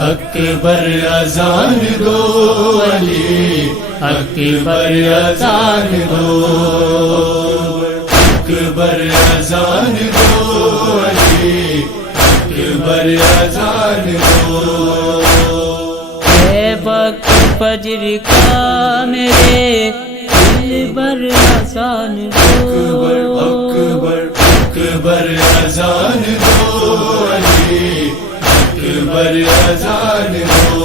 اکبر اذان دو علی، اکبر اذان دو، اکبر اذان دو علی، اکبر اذان دو۔ اے وقت فجر کا میرے دل بر اذان دو، اکبر اکبر اذان دو علی، اکبر اذان دو،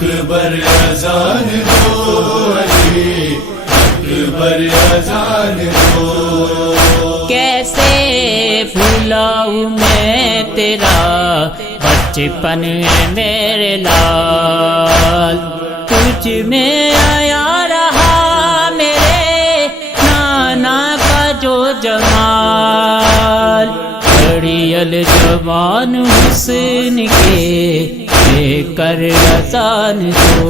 اکبر اذان دو علی، اکبر اذان دو۔ کیسے بھلاؤں میں تیرا بچپن ہے میرے لال، تجھ میں آیا رہا میرے نانا کا جو جمال، بڑی الجوان حسن کے لے کر اذان دو۔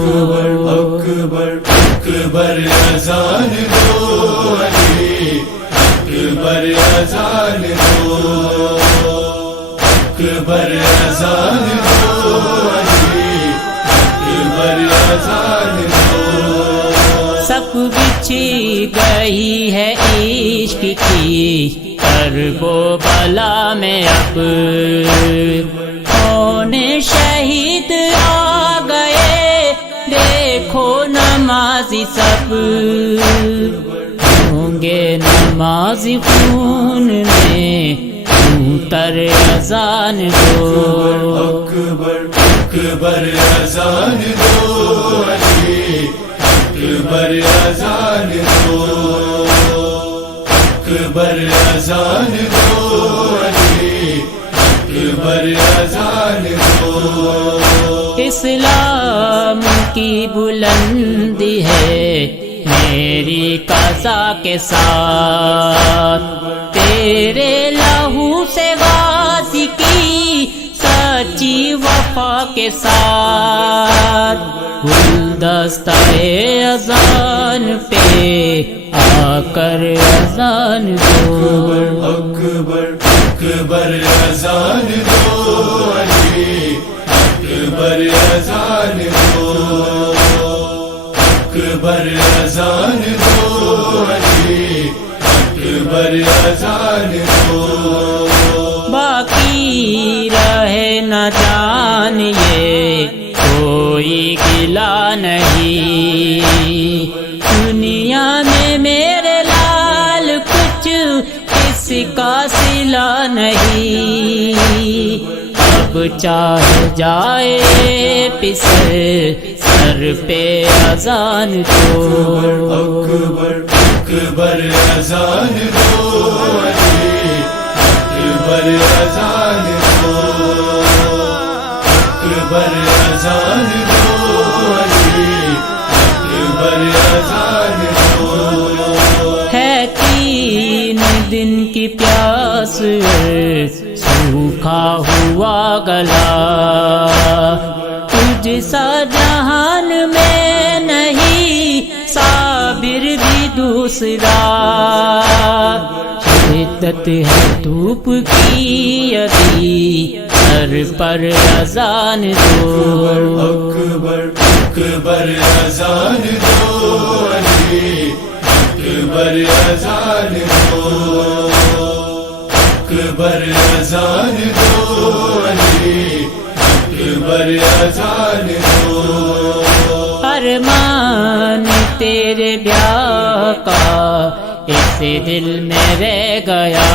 اکبر اکبر اذان دو علی، اکبر اذان دو، اکبر اذان دو علی، اکبر اذان دو۔ سب بچھی گئی ہے عشق کی کرب و بلا میں، اب کون شہید آ گئے دیکھو نمازی سب، ہوں گے نمازی خون میں تر اذان دو۔ اکبر اکبر اذان دو علی، اکبر اذان دو، اکبر اذان دو علی، اکبر اذان دو۔ اسلام کی بلندی ہے میری قضا کے ساتھ، تیرے لہو سے غازی کی سچی وفا کے ساتھ، گلدستہ اذان پہ آ کر اذان دو۔ اکبر اکبر اذان دو علی، اکبر اذان دو، اکبر اذان دو علی، اکبر اذان دو۔ باقی رہے نہ جانیے کوئی گلا نہیں، دنیا میں میرے لال کچھ اس کا صلہ نہیں، اب چاہے جائے پسر سر پہ اذان دو۔ اکبر اکبر اذان دو علی، اکبر اذان دو، اکبر اذان دو علی، اکبر اذان دو۔ ہے 3 دن کی پیاس سوکھا ہوا گلا، تجھ سا جہان میں نہیں صابر بھی دوسرا، شدت ہے دھوپ کی ابھی سر پر اذان دو۔ اکبر اکبر اذان دو علی، اکبر اذان دو، اکبر اذان دو علی، اکبر اذان دو۔ ارمان تیرے بیاہ کا اس دل میں رہ گیا،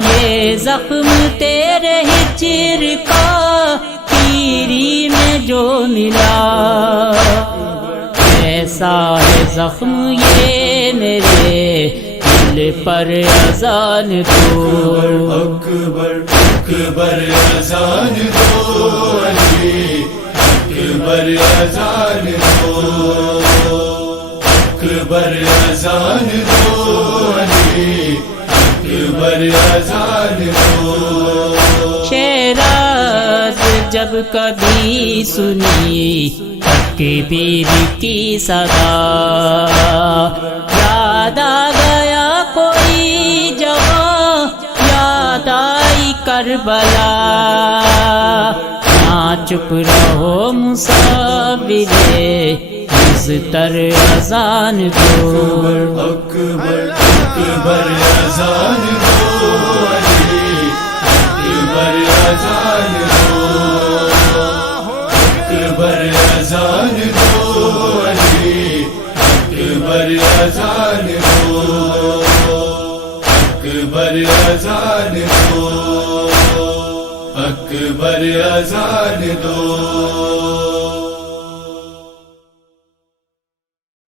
یہ زخم تیرے ہجر کا پیری میں جو ملا، ایسا ہے زخم یہ میرے دل پر اذان دو۔ اکبر اکبر اذان دو علی، اکبر اذان دو اکبر اذان دو علی اکبر اذان دو شیراز جب کبھی سنی تکبیر کی صدا یاد آ گیا کوئی جگہ یاد آئی کربلا نہ چپ رہو مصور مضطر اذان دو اکبر اکبر اذان دو علی اکبر اذان دو اکبر اذان دو علی اکبر اذان دو اکبر اذان دو اکبر اذان دو